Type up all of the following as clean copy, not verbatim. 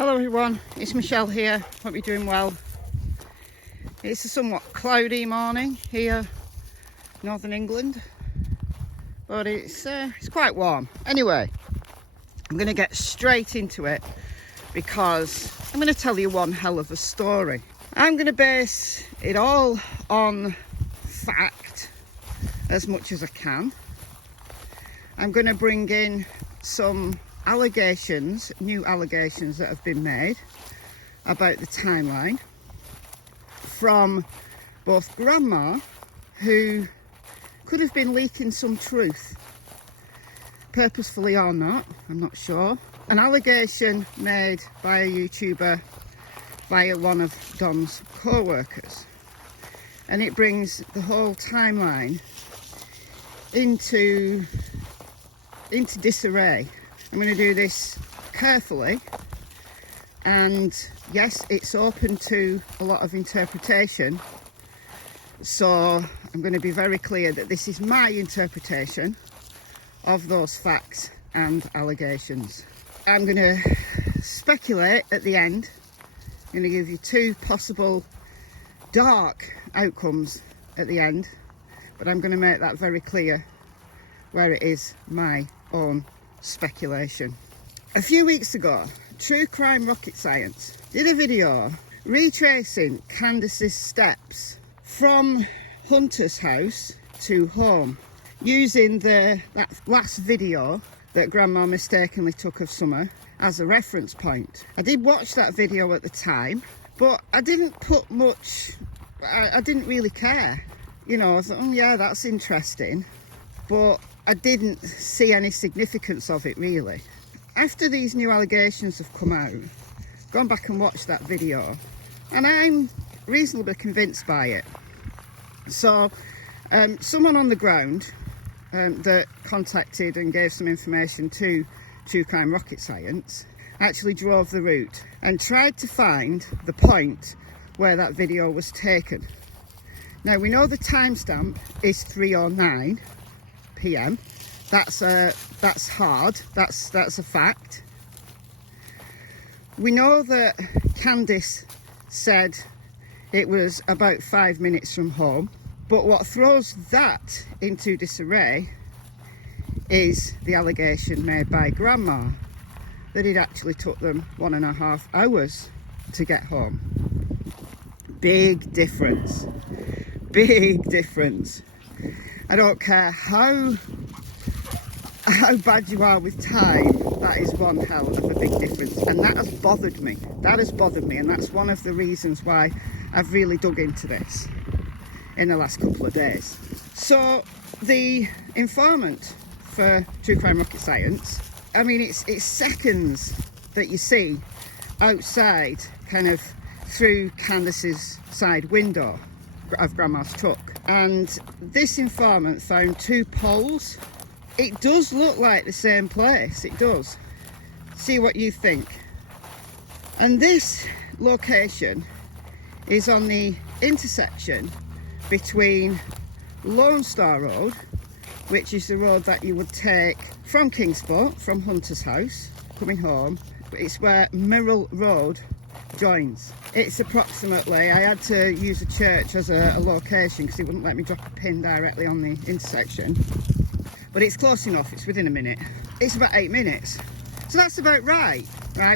Hello everyone, it's Michelle here. Hope you're doing well. It's a somewhat cloudy morning here, Northern England, but it's quite warm. Anyway, I'm going to get straight into it because I'm going to tell you one hell of a story. I'm going to base it all on fact as much as I can. I'm going to bring in some allegations, new allegations that have been made about the timeline from both Grandma, who could have been leaking some truth, purposefully or not, I'm not sure. An allegation made by a YouTuber via one of Don's co-workers, and it brings the whole timeline into disarray. I'm going to do this carefully, and yes, it's open to a lot of interpretation, so I'm going to be very clear that this is my interpretation of those facts and allegations. I'm going to speculate at the end. I'm going to give you two possible dark outcomes at the end, but I'm going to make that very clear where it is my own speculation. A few weeks ago, True Crime Rocket Science did a video retracing Candus's steps from Hunter's house to home, using that last video that Grandma mistakenly took of Summer as a reference point. I did watch that video at the time, but I didn't put much, I didn't really care. You know, I thought, oh yeah, that's interesting, but I didn't see any significance of it really. After these new allegations have come out, gone back and watched that video, and I'm reasonably convinced by it. So someone on the ground that contacted and gave some information to True Crime Rocket Science actually drove the route and tried to find the point where that video was taken. Now we know the timestamp is 3:09 PM. That's hard. That's a fact. We know that Candus said it was about 5 minutes from home, but what throws that into disarray is the allegation made by Grandma that it actually took them 1.5 hours to get home. Big difference. Big difference. I don't care how bad you are with time, that is one hell of a big difference, and that has bothered me. And that's one of the reasons why I've really dug into this in the last couple of days. So the informant for True Crime Rocket Science, I mean, it's seconds that you see outside, kind of through Candus's side window of Grandma's truck, and this informant found 2 poles. It does look like the same place, it does. See what you think. And this location is on the intersection between Lone Star Road, which is the road that you would take from Kingsport, from Hunter's house, coming home. It's where Mirrell Road joins. It's approximately, I had to use a church as a location because it wouldn't let me drop a pin directly on the intersection, but it's close enough, it's within a minute. It's about 8 minutes, so that's about right.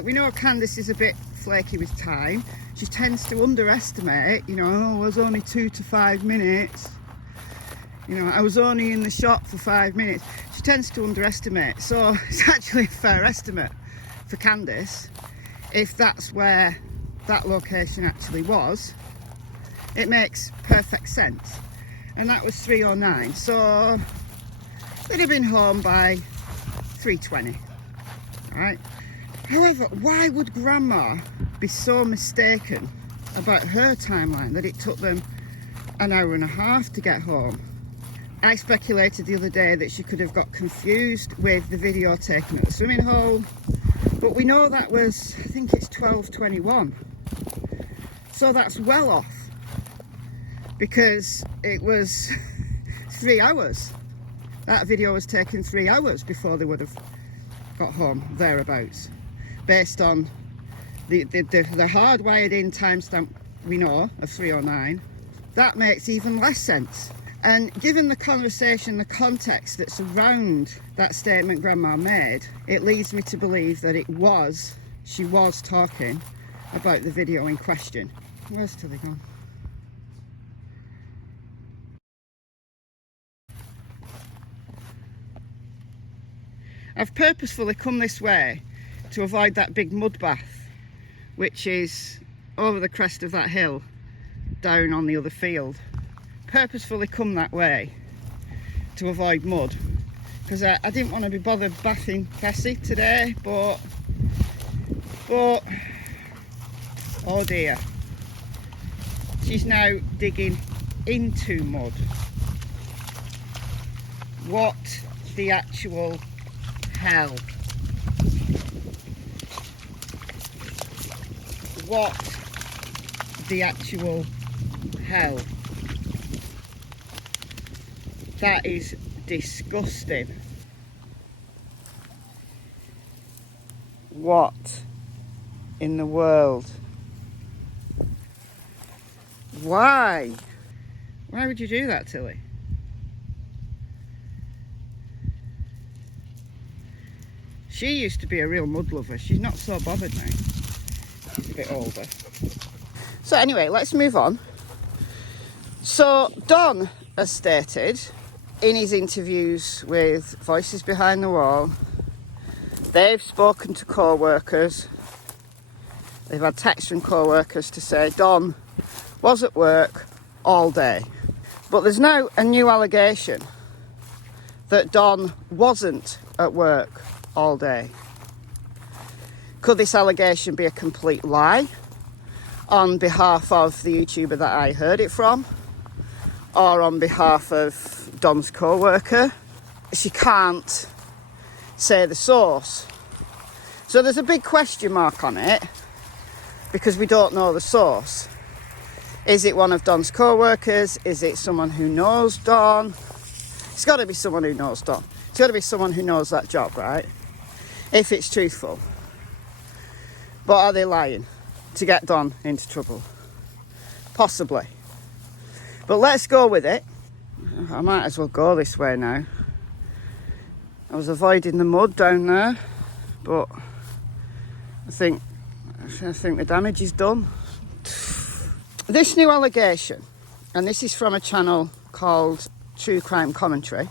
We know Candus is a bit flaky with time. She tends to underestimate, you know, oh, it was only 2 to 5 minutes, you know, I was only in the shop for 5 minutes. She tends to underestimate, so it's actually a fair estimate for Candus. If that's where that location actually was, it makes perfect sense. And that was 3:09, so they'd have been home by 3:20. Alright. However, why would Grandma be so mistaken about her timeline that it took them 1.5 hours to get home? I speculated the other day that she could have got confused with the video taken at the swimming hole, but we know that was, I think it's 12:21, so that's well off, because it was 3 hours. That video was taken 3 hours before they would have got home, thereabouts, based on the hardwired in timestamp we know of 309, that makes even less sense. And given the conversation, the context that's around that statement Grandma made, it leads me to believe that she was talking about the video in question. Where's Tilly gone? I've purposefully come this way to avoid that big mud bath, which is over the crest of that hill down on the other field. Purposefully come that way to avoid mud, because I didn't want to be bothered bathing Cassie today, but oh dear, she's now digging into mud. What the actual hell? What the actual hell? That is disgusting. What in the world? Why? Why would you do that, Tilly? She used to be a real mud lover. She's not so bothered now. She's a bit older. So anyway, let's move on. So Don has stated in his interviews with Voices Behind the Wall, they've spoken to co-workers. They've had texts from co-workers to say Don was at work all day. But there's now a new allegation that Don wasn't at work all day. Could this allegation be a complete lie on behalf of the YouTuber that I heard it from, or on behalf of Don's co-worker? She can't say the source. So there's a big question mark on it, because we don't know the source. Is it one of Don's co-workers? Is it someone who knows Don? It's got to be someone who knows Don. It's got to be someone who knows that job, right? If it's truthful. But are they lying to get Don into trouble? Possibly. But let's go with it. I might as well go this way now. I was avoiding the mud down there, but I think the damage is done. This new allegation, and this is from a channel called True Crime Commentary.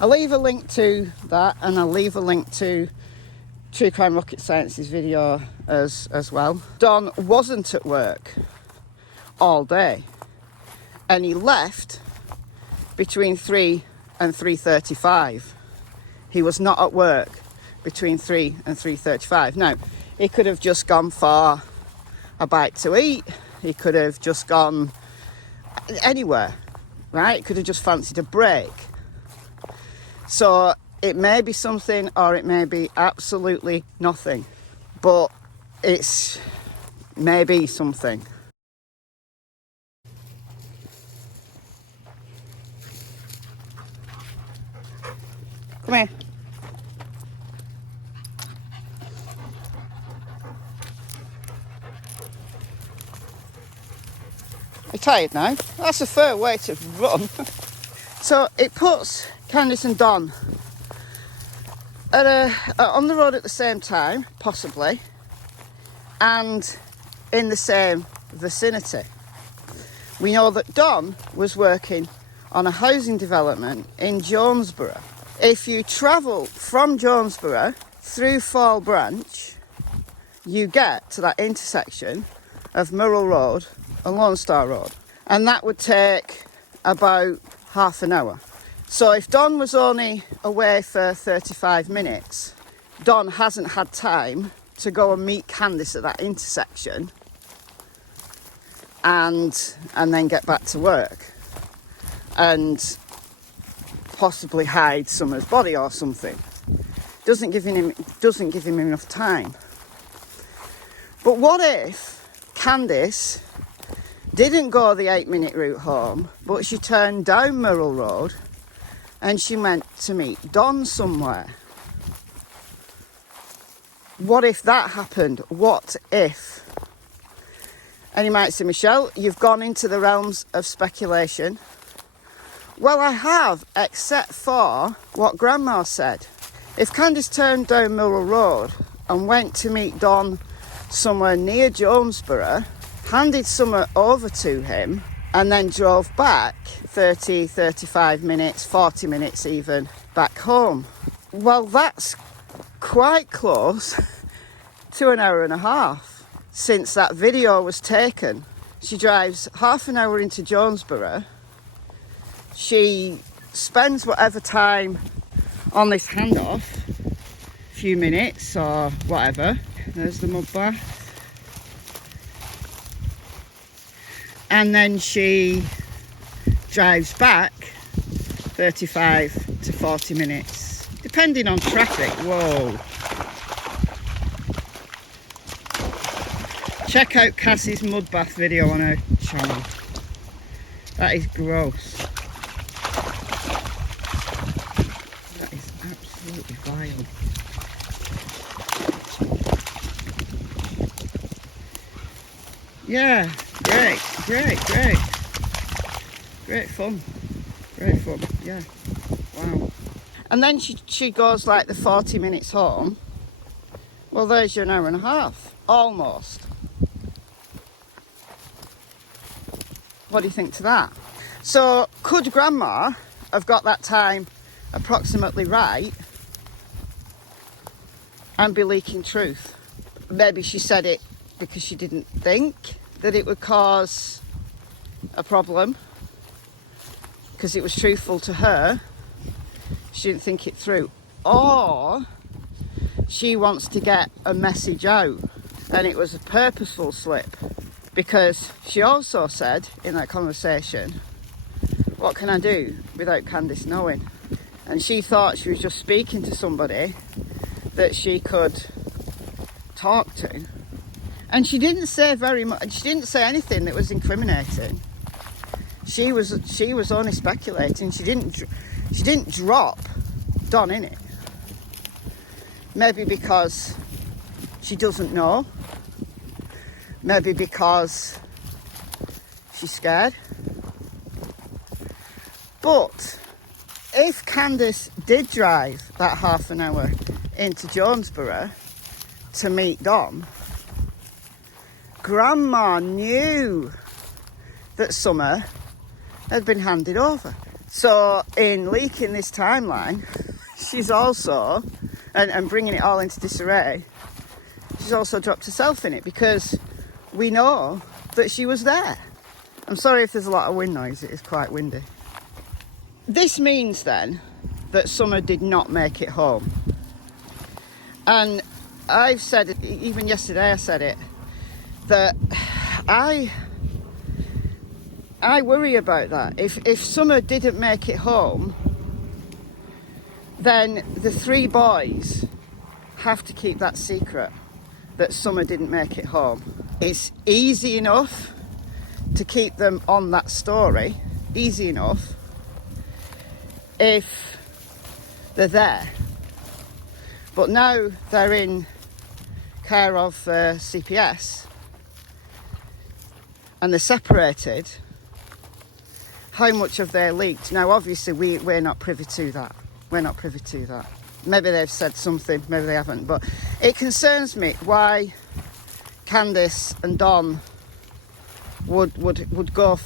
I'll leave a link to that, and I'll leave a link to True Crime Rocket Science's video as well. Don wasn't at work all day, and he left between 3 and 3:35. He was not at work between 3 and 3:35. Now, he could have just gone for a bite to eat. He could have just gone anywhere, right? He could have just fancied a break. So it may be something, or it may be absolutely nothing, but it's maybe something. Come here. You're tired now? That's a fair way to run. So it puts Candus and Don on the road at the same time, possibly, and in the same vicinity. We know that Don was working on a housing development in Jonesborough. If you travel from Jonesborough through Fall Branch, you get to that intersection of Murrell Road and Lone Star Road, and that would take about half an hour. So if Don was only away for 35 minutes, Don hasn't had time to go and meet Candus at that intersection and then get back to work and possibly hide Summer's body or something. Doesn't give him enough time. But what if Candus didn't go the 8-minute route home, but she turned down Murrell Road and she went to meet Don somewhere? What if that happened? What if? And you might say, Michelle, you've gone into the realms of speculation. Well, I have, except for what Grandma said. If Candus turned down Millwall Road and went to meet Don somewhere near Jonesborough, handed Summer over to him, and then drove back 30, 35 minutes, 40 minutes even, back home. Well, that's quite close to an hour and a half since that video was taken. She drives half an hour into Jonesborough. She spends whatever time on this handoff, a few minutes or whatever. There's the mud bath. And then she drives back 35 to 40 minutes, depending on traffic. Whoa. Check out Cassie's mud bath video on her channel. That is gross. That is absolutely vile. Yeah, great fun, yeah, wow. And then she goes like the 40 minutes home. Well, there's your hour and a half, almost. What do you think to that? So could Grandma have got that time approximately right and be leaking truth? Maybe she said it because she didn't think that it would cause a problem, because it was truthful to her. She didn't think it through. Or she wants to get a message out and it was a purposeful slip, because she also said in that conversation, what can I do without Candus knowing? And she thought she was just speaking to somebody that she could talk to. And she didn't say very much. She didn't say anything that was incriminating. She was only speculating. She didn't drop Don in it. Maybe because she doesn't know. Maybe because she's scared. But if Candus did drive that half an hour into Jonesborough to meet Don, Grandma knew that Summer had been handed over. So in leaking this timeline, she's also, and bringing it all into disarray, she's also dropped herself in it, because we know that she was there. I'm sorry if there's a lot of wind noise, it is quite windy. This means then that Summer did not make it home. And I've said it, even yesterday I said it, that I worry about that. If Summer didn't make it home, then the three boys have to keep that secret, that Summer didn't make it home. It's easy enough to keep them on that story, easy enough, if they're there. But now they're in care of CPS and they're separated. How much have they leaked? Now, obviously, we're not privy to that. We're not privy to that. Maybe they've said something, maybe they haven't. But it concerns me why Candus and Don would go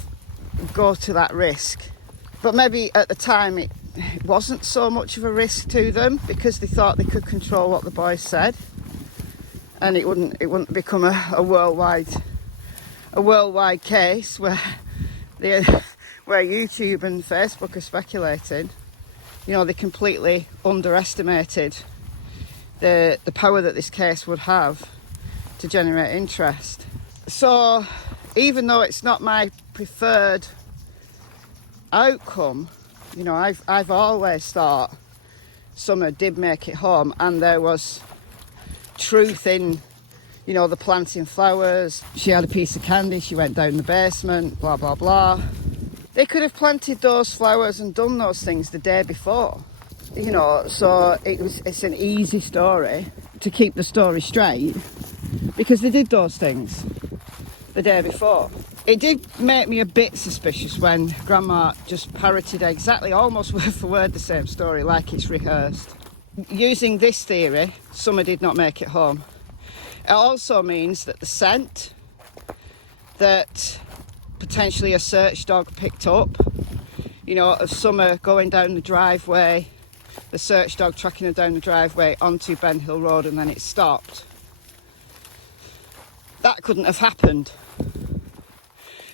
to that risk. But maybe at the time it wasn't so much of a risk to them, because they thought they could control what the boys said, and it wouldn't become a worldwide case where YouTube and Facebook are speculating. You know, they completely underestimated the power that this case would have to generate interest. So even though it's not my preferred outcome, you know, I've always thought Summer did make it home, and there was truth in, you know, the planting flowers. She had a piece of candy, she went down the basement, blah blah blah. They could have planted those flowers and done those things the day before, you know, so it's an easy story. to keep the story straight, because they did those things the day before. It did make me a bit suspicious when Grandma just parroted exactly, almost word for word, the same story, like it's rehearsed. Using this theory, Summer did not make it home. It also means that the scent that potentially a search dog picked up, you know, of Summer going down the driveway, the search dog tracking her down the driveway onto Ben Hill Road, and then it stopped. That couldn't have happened.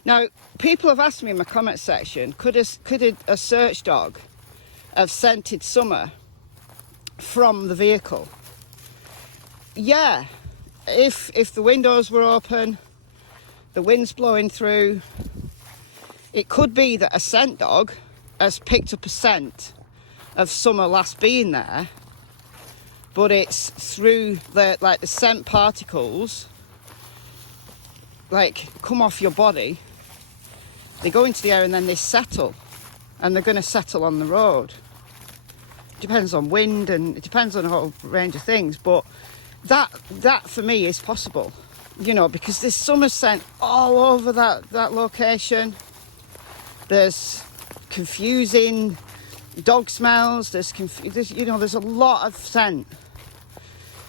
Now, people have asked me in my comment section, could a search dog have scented Summer from the vehicle? Yeah, if the windows were open, the wind's blowing through, it could be that a scent dog has picked up a scent of Summer last being there, but it's through the scent particles come off your body, they go into the air and then they settle, and they're going to settle on the road. It depends on wind and it depends on a whole range of things, but that for me is possible, you know, because there's Summer scent all over that location. There's confusing dog smells, there's a lot of scent.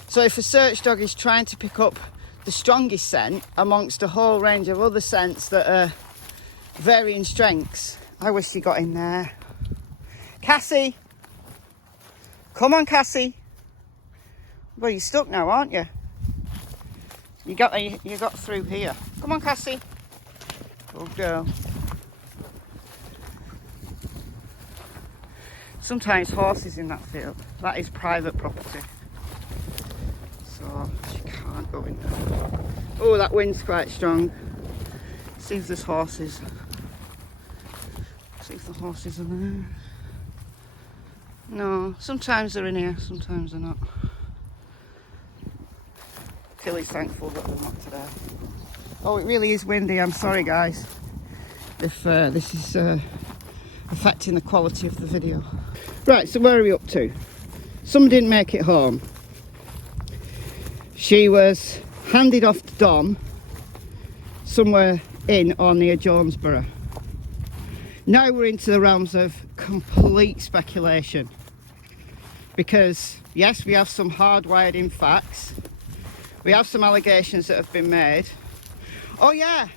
So if a search dog is trying to pick up the strongest scent amongst a whole range of other scents that are varying strengths, I wish she got in there. Cassie, come on, Cassie. Well, you're stuck now, aren't you? You got through here. Come on, Cassie. Good girl. Sometimes horses in that field. That is private property, so she can't go in there. Oh, that wind's quite strong. See if there's horses. See if the horses are there. No, sometimes they're in here, sometimes they're not. Tilly's thankful that they're not today. Oh, it really is windy. I'm sorry, guys, if this is affecting the quality of the video. Right, so where are we up to? Some didn't make it home. She was handed off to Dom somewhere in or near Jonesboro. Now we're into the realms of complete speculation, because yes, we have some hardwired in facts, we have some allegations that have been made. Oh yeah,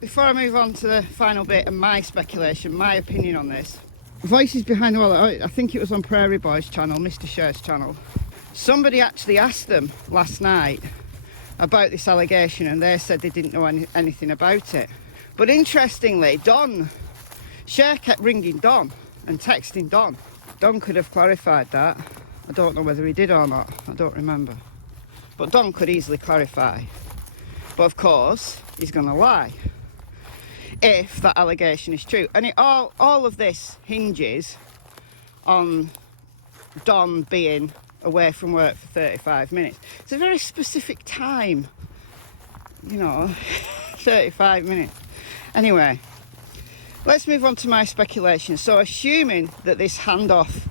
before I move on to the final bit of my speculation, my opinion on this, voices behind the wall, I think it was on Prairie Boy's channel, Mr. Share's channel, somebody actually asked them last night about this allegation, and they said they didn't know anything about it. But interestingly, Share kept ringing Don and texting Don. Don could have clarified that. I don't know whether he did or not, I don't remember. But Don could easily clarify. But of course, he's going to lie if that allegation is true. And all of this hinges on Don being away from work for 35 minutes. It's a very specific time, you know, 35 minutes. Anyway, let's move on to my speculation. So assuming that this handoff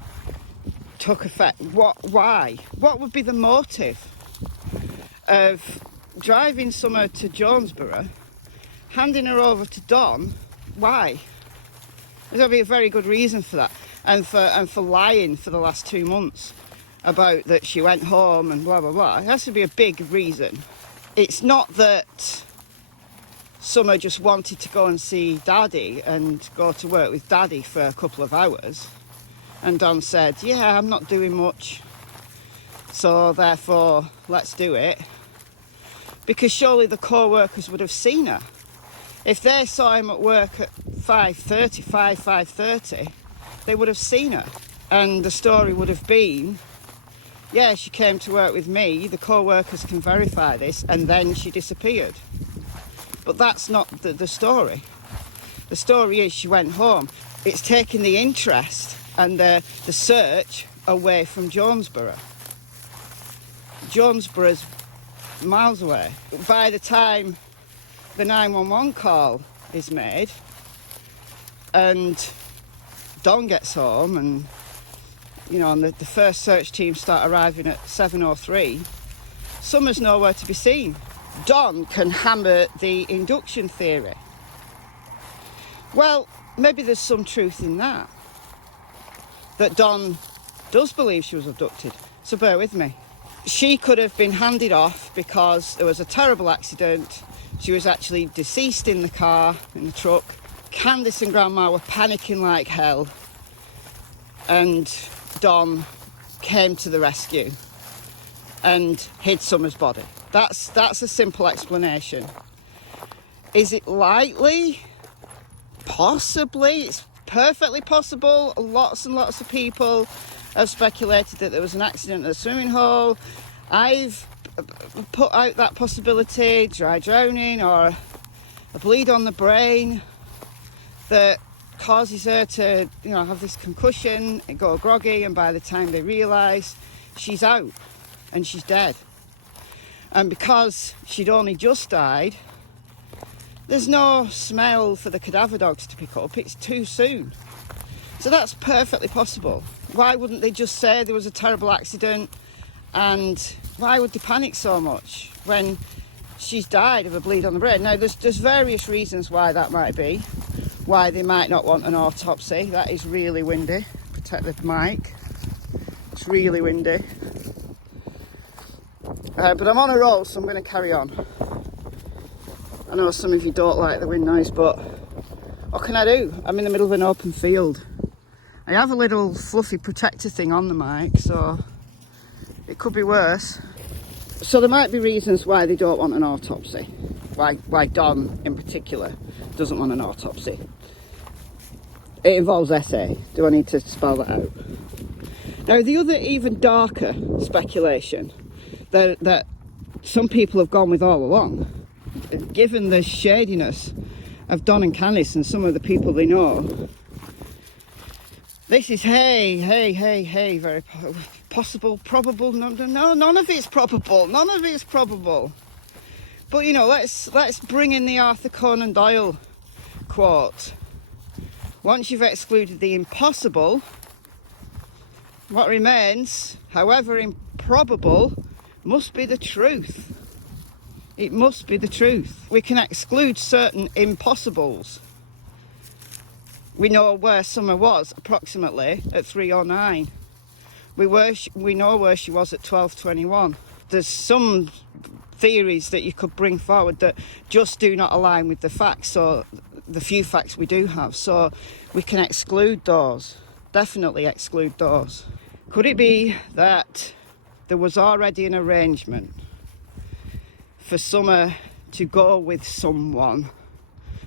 took effect, why? What would be the motive of driving Summer to Jonesboro, handing her over to Don? Why? There's got to be a very good reason for that, and for lying for the last 2 months about that she went home and blah blah blah. It has to be a big reason. It's not that Summer just wanted to go and see Daddy and go to work with Daddy for a couple of hours, and Don said, yeah, I'm not doing much, so therefore let's do it. Because surely the co-workers would have seen her. If they saw him at work at 5:30, they would have seen her. And the story would have been, yeah, she came to work with me, the co-workers can verify this, and then she disappeared. But that's not the story. The story is she went home. It's taken the interest and the search away from Jonesboro. Jonesboro's miles away. By the time the 911 call is made and Don gets home and you know, and the first search team start arriving at 7:03, Summer's nowhere to be seen. Don can hammer the induction theory. Well, maybe there's some truth in that Don does believe she was abducted. So bear with me. She could have been handed off because there was a terrible accident. She was actually deceased in the car, in the truck. Candus and Grandma were panicking like hell. And Don came to the rescue and hid Summer's body. That's a simple explanation. Is it likely? Possibly. It's perfectly possible. Lots and lots of people have speculated that there was an accident at the swimming hole. I've put out that possibility, dry drowning or a bleed on the brain that causes her to, you know, have this concussion and go groggy, and by the time they realise, she's out and she's dead. And because she'd only just died, there's no smell for the cadaver dogs to pick up. It's too soon. So that's perfectly possible. Why wouldn't they just say there was a terrible accident, and why would they panic so much when she's died of a bleed on the brain? Now, there's various reasons why that might be, why they might not want an autopsy. That is really windy. Protect the mic. It's really windy. But I'm on a roll, so I'm going to carry on. I know some of you don't like the wind noise, but what can I do? I'm in the middle of an open field. I have a little fluffy protector thing on the mic, so it could be worse. So there might be reasons why they don't want an autopsy. Why Don, in particular, doesn't want an autopsy. It involves SA. Do I need to spell that out? Now, the other even darker speculation that some people have gone with all along, given the shadiness of Don and Candus and some of the people they know, this is very possible, probable. No, none of it's probable. None of it's probable. But, you know, let's bring in the Arthur Conan Doyle quote. Once you've excluded the impossible, what remains, however improbable, must be the truth. It must be the truth. We can exclude certain impossibles. We know where Summer was approximately at 3:09. We know where she was at 12:21. There's some theories that you could bring forward that just do not align with the facts, so the few facts we do have. So we can exclude those. Definitely exclude those. Could it be that there was already an arrangement for Summer to go with someone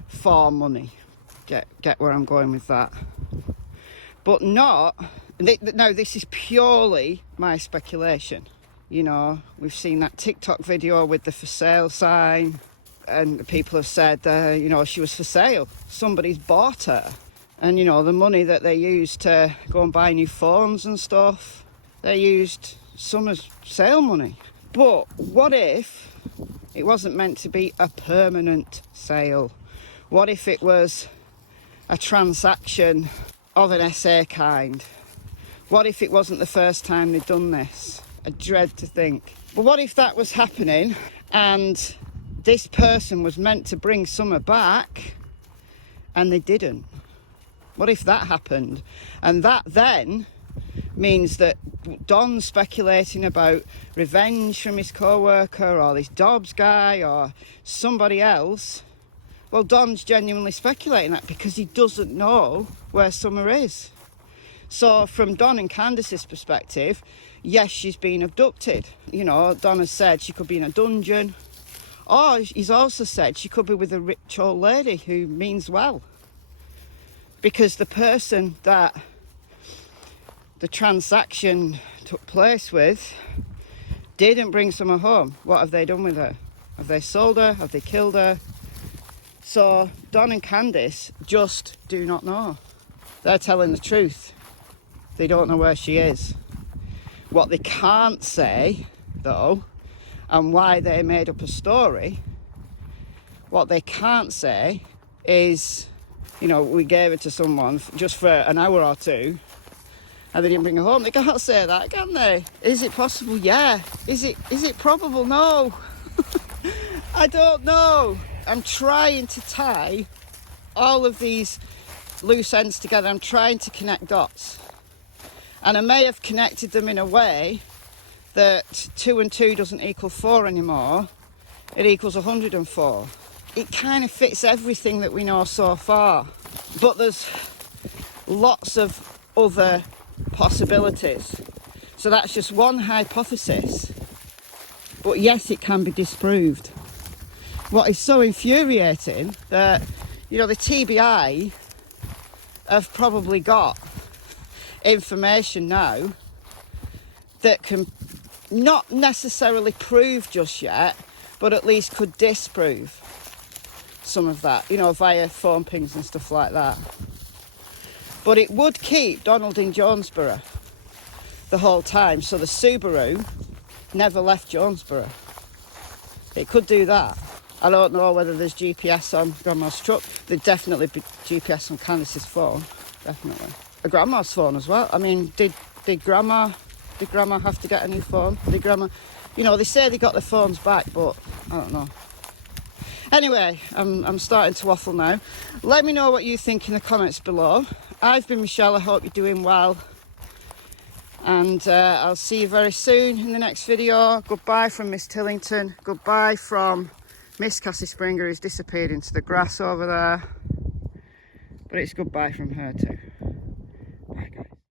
for money? Get where I'm going with that. But not... Now, this is purely my speculation. You know, we've seen that TikTok video with the for sale sign, and people have said, you know, she was for sale. Somebody's bought her. And, you know, the money that they used to go and buy new phones and stuff, they used Summer's sale money. But what if it wasn't meant to be a permanent sale? What if it was a transaction of an SA kind? What if it wasn't the first time they'd done this? I dread to think. But what if that was happening and this person was meant to bring Summer back and they didn't? What if that happened? And that then means that Don's speculating about revenge from his co-worker or this Dobbs guy or somebody else. Well, Don's genuinely speculating that because he doesn't know where Summer is. So from Don and Candus's perspective, yes, she's been abducted. You know, Don has said she could be in a dungeon. Or he's also said she could be with a rich old lady who means well. Because the person that the transaction took place with didn't bring Summer home. What have they done with her? Have they sold her? Have they killed her? So Don and Candus just do not know. They're telling the truth. They don't know where she is. What they can't say, though, and why they made up a story, what they can't say is, you know, we gave it to someone just for an hour or two, And they didn't bring her home. They can't say that, can they? Is it possible? Yeah. Is it probable? No. I don't know. I'm trying to tie all of these loose ends together. I'm trying to connect dots. And I may have connected them in a way that 2 and 2 doesn't equal 4 anymore. It equals 104. It kind of fits everything that we know so far. But there's lots of other possibilities. So that's just one hypothesis. But yes, it can be disproved. What is so infuriating that, you know, the TBI have probably got information now that can not necessarily prove just yet, but at least could disprove some of that, you know, via phone pings and stuff like that. But it would keep Donald in Jonesboro the whole time, so the Subaru never left Jonesboro. It could do that. I don't know whether there's GPS on Grandma's truck. There'd definitely be GPS on Candus's phone, definitely. A Grandma's phone as well. I mean, did Grandma have to get a new phone? Did Grandma, you know, they say they got their phones back, but I don't know. Anyway, I'm starting to waffle now. Let me know what you think in the comments below. I've been Michelle. I hope you're doing well. And I'll see you very soon in the next video. Goodbye from Miss Tillington. Goodbye from Miss Cassie Springer, who's disappeared into the grass over there. But it's goodbye from her too.